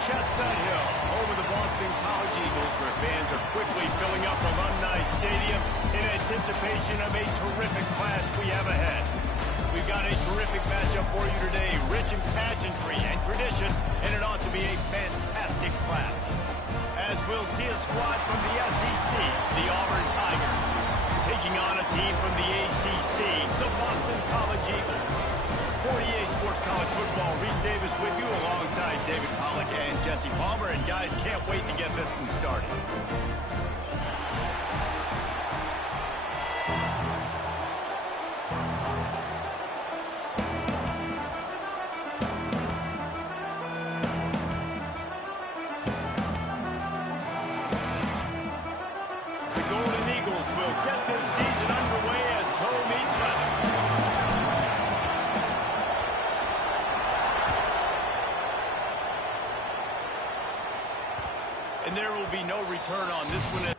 Chestnut Hill, home of the Boston College Eagles, where fans are quickly filling up Alumni Stadium in anticipation of a terrific clash we have ahead. We've got a terrific matchup for you today, rich in pageantry and tradition, and it ought to be a fantastic clash. As we'll see a squad from the SEC, the Auburn Tigers, taking on a team from the ACC, the Boston College Eagles. 48 Sports College Football, Reese Davis with you alongside David Pollack and Jesse Palmer. And guys, can't wait to get this one started. The Golden Eagles will get this season underway as toe meets leather. And there will be no return on this one.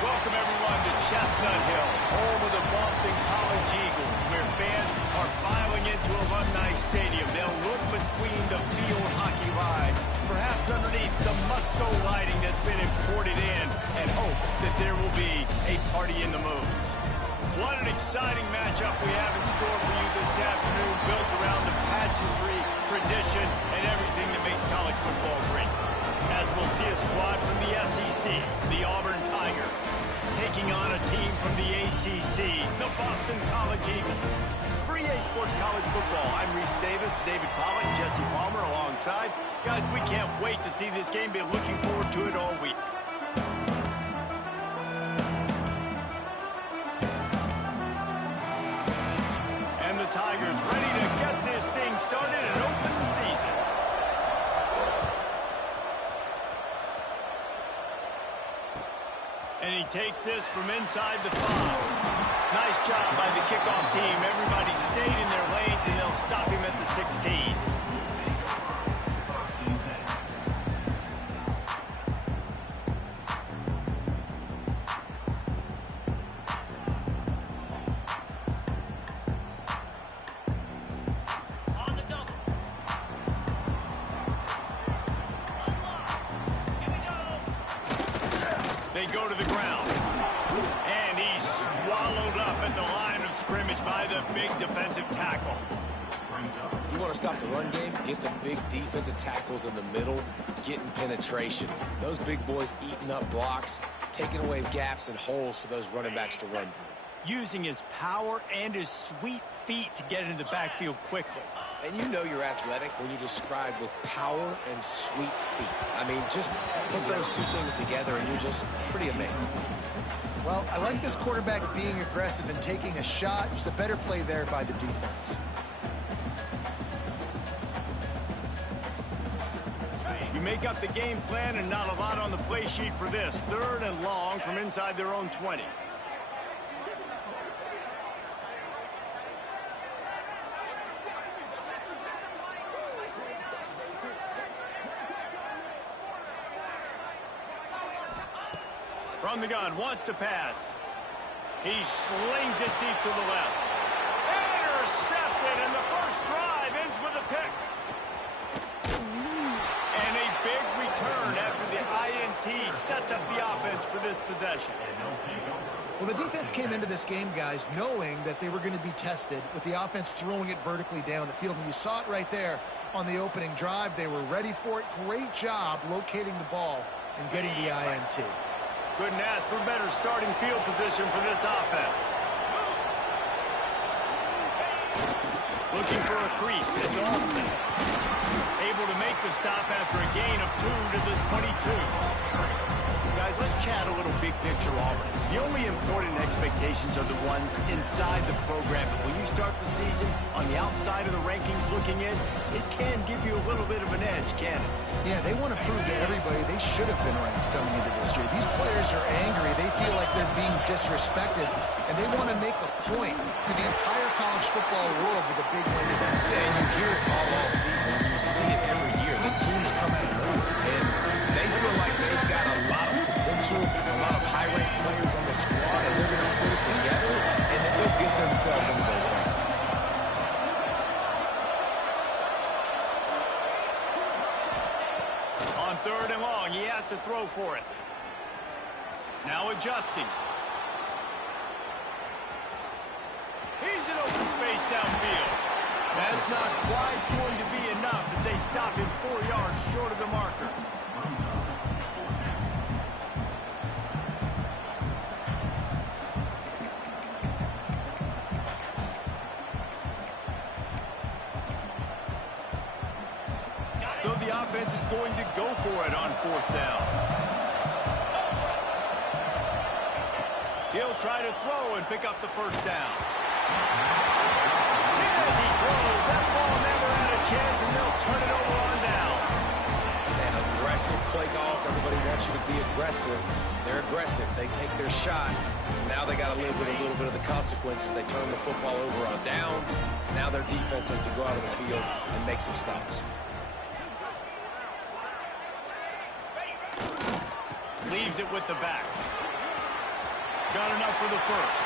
Welcome, everyone, to Chestnut Hill, home of the Boston College Eagles, where fans are filing into Alumni Stadium. They'll look between the field hockey lines, perhaps underneath the Musco lighting that's been imported in, and hope that there will be a party in the moves. What an exciting matchup we have in store for you this afternoon, built around the pageantry, tradition, and everything that makes college football great. As we'll see a squad from the SEC, the Auburn Tigers, taking on a team from the ACC, the Boston College Eagles. For EA Sports College Football, I'm Reese Davis, David Pollack, Jesse Palmer alongside. Guys, we can't wait to see this game. Been looking forward to it all week. And the Tigers ready to get this thing started and open the season. And he takes this from inside the 5. Nice job by the kickoff team. Everybody stayed in their lanes, and they'll stop him at the 16. They go to the ground. And he's swallowed up at the line of scrimmage by the big defensive tackle. You want to stop the run game? Get the big defensive tackles in the middle, getting penetration. Those big boys eating up blocks, taking away gaps and holes for those running backs to run through. Using his power and his sweet feet to get into the backfield quickly. And you know you're athletic when you describe with power and sweet feet. I mean, just put those two things together and you're just pretty amazing. Well, I like this quarterback being aggressive and taking a shot. Just a better play there by the defense. You make up the game plan and not a lot on the play sheet for this. 3rd and long from inside their own 20. From the gun, wants to pass. He slings it deep to the left. Intercepted, and the first drive ends with a pick. And a big return after the INT sets up the offense for this possession. Well, the defense came into this game, guys, knowing that they were going to be tested with the offense throwing it vertically down the field. And you saw it right there on the opening drive. They were ready for it. Great job locating the ball and getting the INT. Couldn't ask for better starting field position for this offense. Looking for a crease. It's Alston. Able to make the stop after a gain of 2 to the 22. Guys, let's chat a little big picture Auburn. The only important expectations are the ones inside the program. But when you start the season on the outside of the rankings looking in, it can give you a little bit of an edge, can it? Yeah, they want to prove to everybody they should have been ranked coming into this year. These players are angry. They feel like they're being disrespected, and they want to make a point to the entire college football world with a big win today. Yeah, and you hear it all season. You see it every year. The teams come out of nowhere, and they feel like they've got a lot of potential, a lot of high-ranked players on the squad, and they're going to put it together, and then they'll get themselves into those rankings. On 3rd and long, he has to throw for it. Now adjusting. He's in open space downfield. That's not quite going to be enough as they stop him 4 yards short of the marker. So the offense is going to go for it on 4th down. He'll try to throw and pick up the first down. As he throws, that ball never had a chance, and they'll turn it over on downs. And aggressive play calls. Everybody wants you to be aggressive. They're aggressive. They take their shot. Now they got to live with a little bit of the consequences. They turn the football over on downs. Now their defense has to go out on the field and make some stops. Leaves it with the back. Got enough for the first.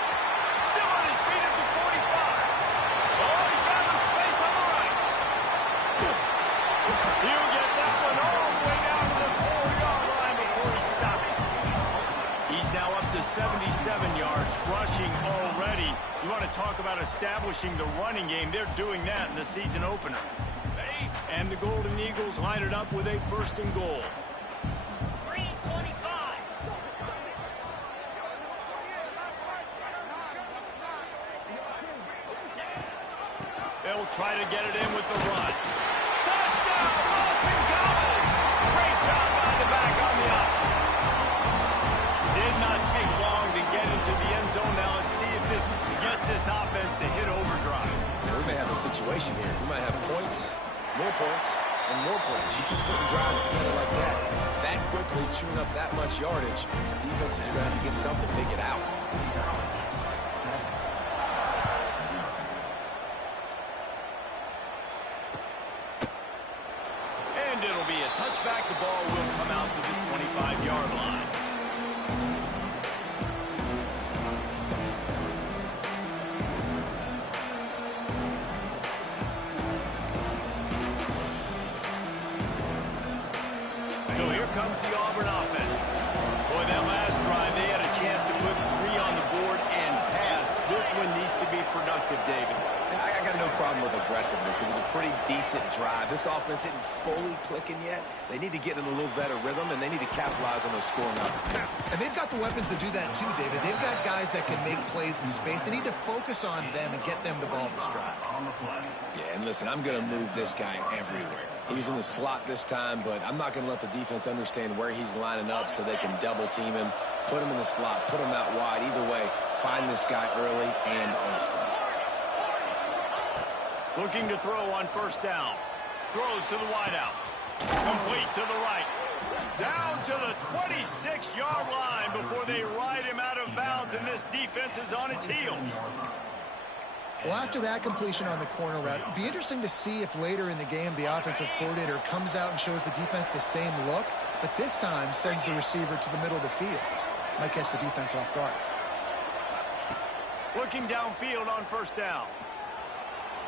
Still on his feet at the 45. rushing already. You want to talk about establishing the running game. They're doing that in the season opener. And the Golden Eagles line it up with a 1st and goal. 3:25. They'll try to get it in with the run. Touchdown, Boston College! Great job by the back on the option. Did not take long to get into the end zone. Now let's see if this gets this offense to hit overdrive. Now, we may have a situation here. We might have points, and more points. You keep putting drives together like that quickly, chewing up that much yardage, defenses are going to have to get something figured out. And it'll be a touchback. The ball will come out to the 25-yard line. So here comes the Auburn offense. Boy, that last drive, they had a chance to put 3 on the board and passed. This one needs to be productive, David. I got no problem with aggressiveness. It was a pretty decent drive. This offense isn't fully clicking yet. They need to get in a little better rhythm, and they need to capitalize on those scoring opportunities. And they've got the weapons to do that too, David. They've got guys that can make plays in space. They need to focus on them and get them the ball this drive. Yeah, and listen, I'm going to move this guy everywhere. He's in the slot this time, but I'm not going to let the defense understand where he's lining up so they can double team him, put him in the slot, put him out wide. Either way, find this guy early and often. Looking to throw on 1st down. Throws to the wideout. Complete to the right. Down to the 26-yard line before they ride him out of bounds, and this defense is on its heels. Well, after that completion on the corner route, it'd be interesting to see if later in the game the offensive coordinator comes out and shows the defense the same look, but this time sends the receiver to the middle of the field. Might catch the defense off guard. Looking downfield on 1st down.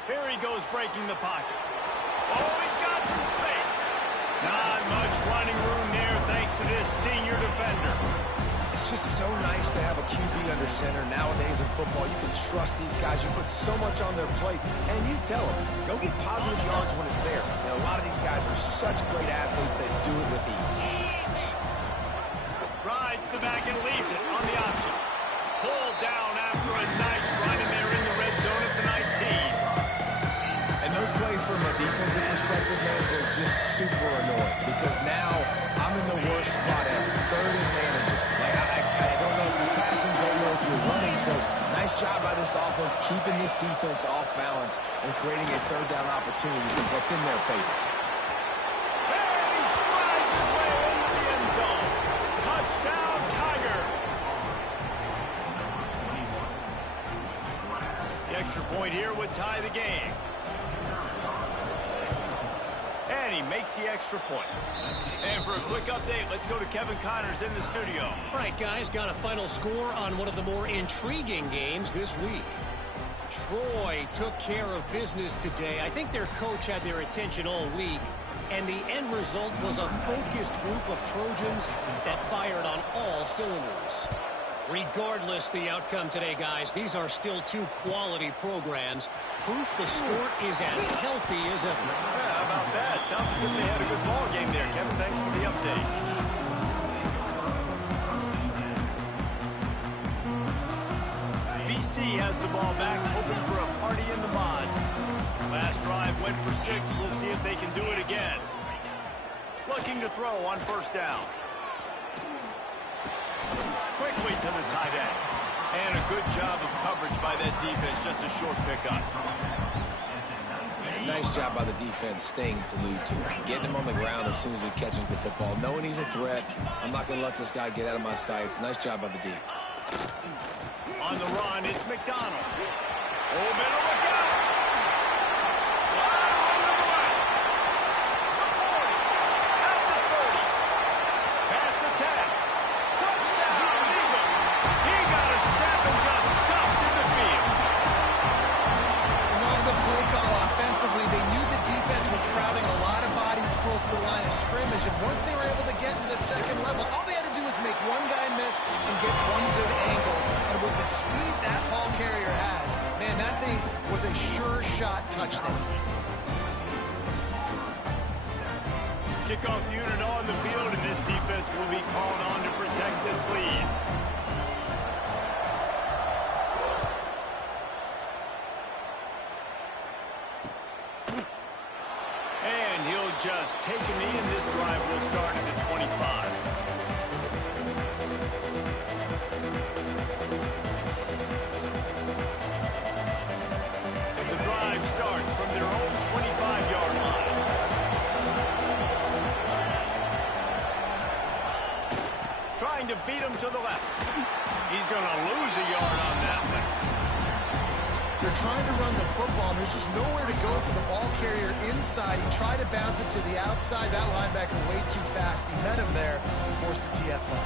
Here he goes breaking the pocket. Oh, he's got some space. Not much running room there thanks to this senior defender. It's just so nice to have a QB under center. Nowadays in football, you can trust these guys. You put so much on their plate, and you tell them, go get positive yards when it's there. And a lot of these guys are such great athletes, they do it with ease. Rides the back and leaves it on the option. Pulled down after a nice run, and they're in the red zone at the 19. And those plays from a defensive perspective, man, they're just super annoying because now I'm in the worst spot ever. 3rd and manageable. Like, I don't know if you're passing, don't know if you're running. So nice job by this offense keeping this defense off balance and creating a 3rd down opportunity that's in their favor. And he strides his way into the end zone. Touchdown, Tiger. The extra point here would tie the game. And he makes the extra point. And for a quick update, let's go to Kevin Connors in the studio. All right, guys, got a final score on one of the more intriguing games this week. Troy took care of business today. I think their coach had their attention all week, and the end result was a focused group of Trojans that fired on all cylinders. Regardless the outcome today, guys, these are still 2 quality programs. Proof the sport is as healthy as ever. Yeah, how about that? Sounds as if they had a good ball game there. Kevin, thanks for the update. BC has the ball back, hoping for a party in the mods. Last drive went for 6. We'll see if they can do it again. Looking to throw on 1st down. Quickly to the tight end. And a good job of coverage by that defense. Just a short pickup. Nice job by the defense staying glued to him. Getting him on the ground as soon as he catches the football. Knowing he's a threat. I'm not going to let this guy get out of my sights. Nice job by the D. On the run, it's McDonald. Oh, better look out. Under the right. The 40. Out the 30. Past the 10. Touchdown, Eagles. He got a step and just dusted the field. Love the play call offensively. They knew the defense were crowding a lot of bodies close to the line of scrimmage, and once they were able to get to the second level, all they had to do was make one guy miss and get one good angle. And with the speed that ball carrier has, man, that thing was a sure shot touchdown. Kickoff unit on the field, and this defense will be called on to protect this lead. And he'll just take a knee, and this drive will start at the 25. The drive starts from their own 25-yard line. Trying to beat him to the left. He's going to lose a yard on that one. They're trying to run the football, and there's just nowhere to go for the ball carrier inside. He tried to bounce it to the outside. That linebacker way too fast. He met him there and forced the TFL.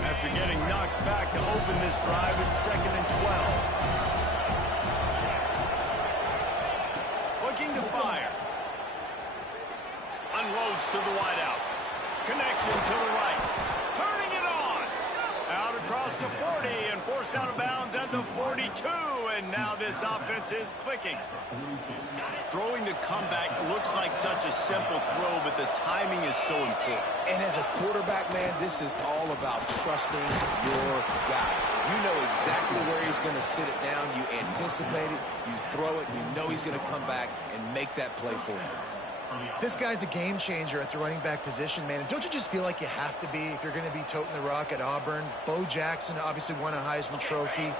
After getting knocked back to open this drive, it's 2nd and 12. Looking to fire. Unloads to the wideout. Connection to the right. Turning it on. Out across the 40 and forced out of bounds at the 42. And now this offense is clicking. Throwing the comeback looks like such a simple throw, but the timing is so important. And as a quarterback, man, this is all about trusting your guy. You know exactly where he's going to sit it down. You anticipate it. You throw it. You know he's going to come back and make that play for you. This guy's a game changer at the running back position, man. And don't you just feel like you have to be if you're going to be toting the rock at Auburn? Bo Jackson obviously won a Heisman Trophy.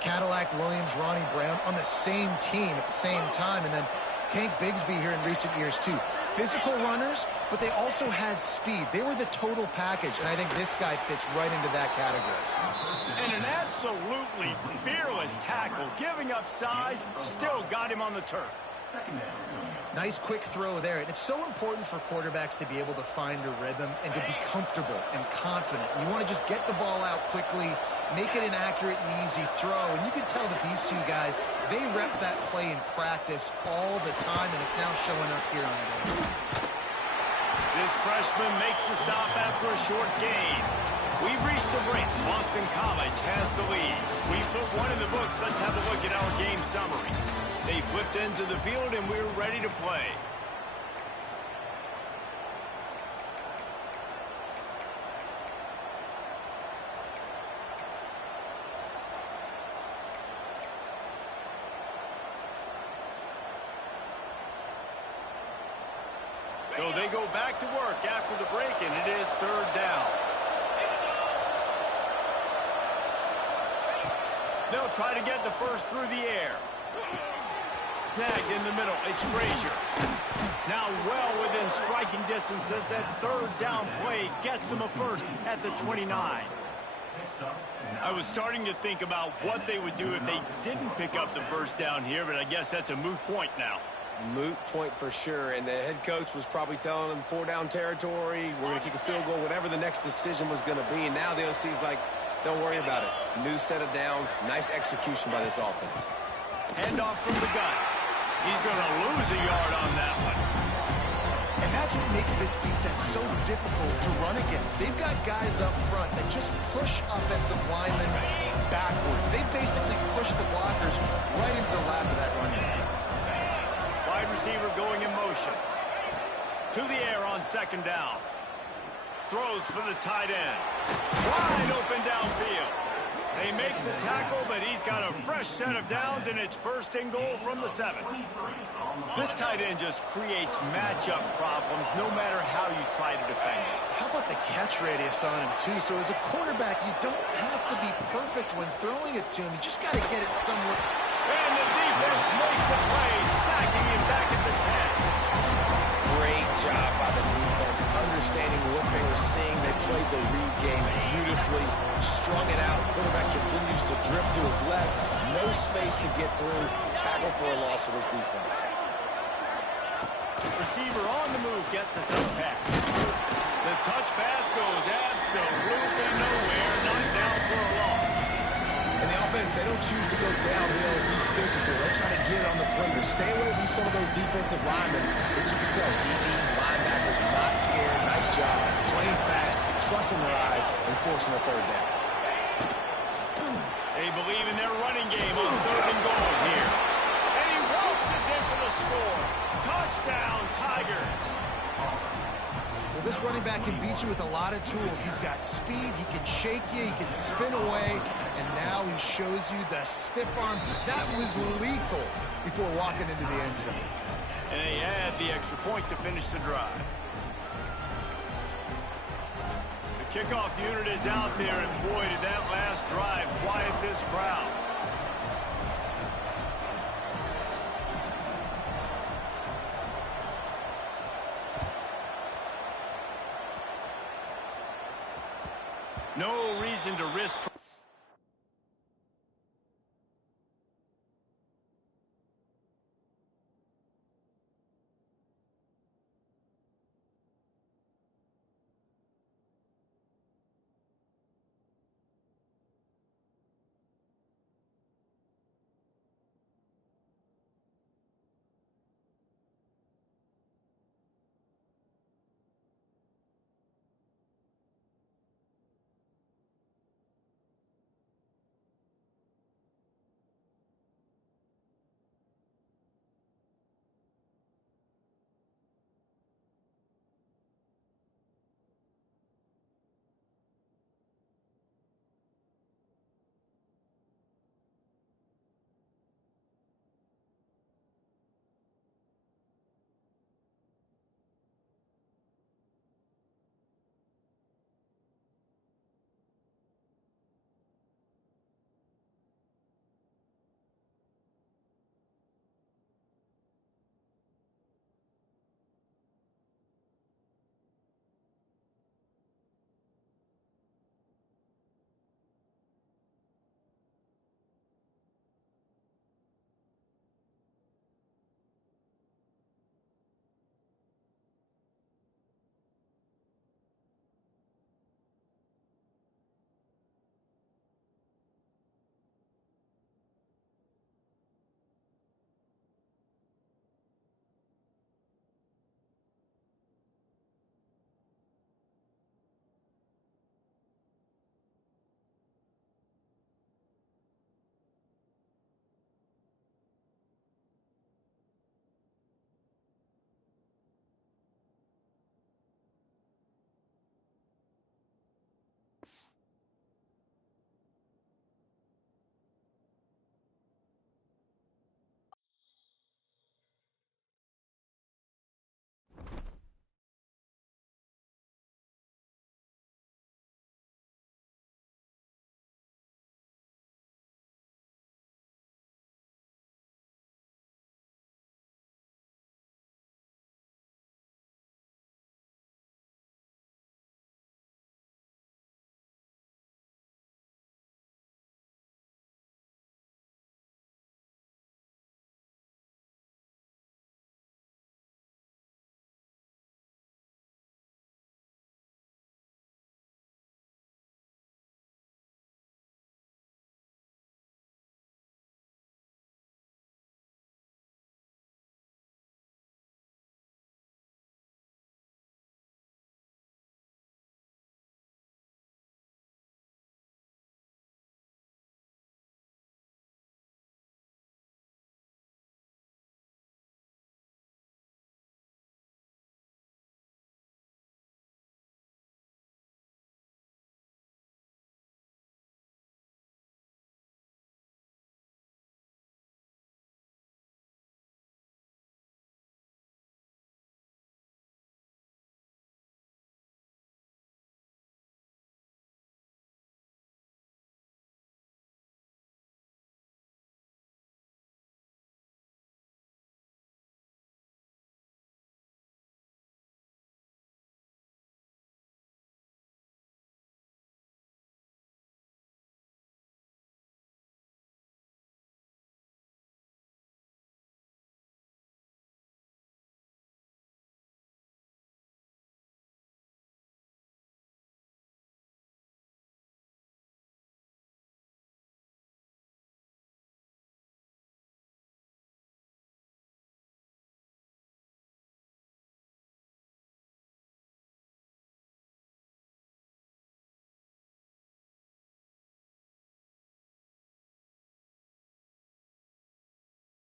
Cadillac Williams, Ronnie Brown on the same team at the same time. And then Tank Bigsby here in recent years, too. Physical runners, but they also had speed. They were the total package, and I think this guy fits right into that category. And an absolutely fearless tackle, giving up size, still got him on the turf. Nice quick throw there. And it's so important for quarterbacks to be able to find a rhythm and to be comfortable and confident. You want to just get the ball out quickly, make it an accurate and easy throw. And you can tell that these two guys, they rep that play in practice all the time, and it's now showing up here on the game. This freshman makes the stop after a short gain. We've reached the break. Boston College has the lead. We put one in the books. Let's have a look at our game summary. They flipped into the field, and we're ready to play. So they go back to work after the break, and it is 3rd down. They'll try to get the first through the air. Snagged in the middle. It's Frazier. Now well within striking distance as that 3rd down play gets them a first at the 29. I was starting to think about what they would do if they didn't pick up the first down here, but I guess that's a moot point now. Moot point for sure, and the head coach was probably telling them 4-down territory, we're going to kick a field goal, whatever the next decision was going to be, and now the OC's like, don't worry about it. New set of downs, nice execution by this offense. Handoff from the gun. He's going to lose a yard on that one. And that's what makes this defense so difficult to run against. They've got guys up front that just push offensive linemen backwards. They basically push the blockers right into the lap of that run game. Wide receiver going in motion. To the air on 2nd down. Throws for the tight end. Wide open downfield. They make the tackle, but he's got a fresh set of downs, and it's 1st and goal from the 7. This tight end just creates matchup problems no matter how you try to defend it. How about the catch radius on him, too? So as a quarterback, you don't have to be perfect when throwing it to him. You just got to get it somewhere. And the defense makes a play, sacking him back at the 10. Great job by the defense, understanding what they were seeing. They played the read game beautifully, strung it out. Quarterback continues to drift to his left. No space to get through. Tackle for a loss for this defense. Receiver on the move gets the touch pass. The touch pass goes absolutely nowhere. Knocked down for a loss. And the offense, they don't choose to go downhill, be physical. They try to get it on the perimeter. Stay away from some of those defensive linemen. But you can tell DBs, linebackers, not scared. Nice job. Playing fast, trusting their eyes, and forcing the third down. They believe in their running game on 3rd and goal here. And he waltzes in for the score. Touchdown, Tigers. Well, this running back can beat you with a lot of tools. He's got speed, he can shake you, he can spin away, and now he shows you the stiff arm. That was lethal before walking into the end zone. And they add the extra point to finish the drive. The kickoff unit is out there, and boy, did that last drive quiet this crowd. No reason to risk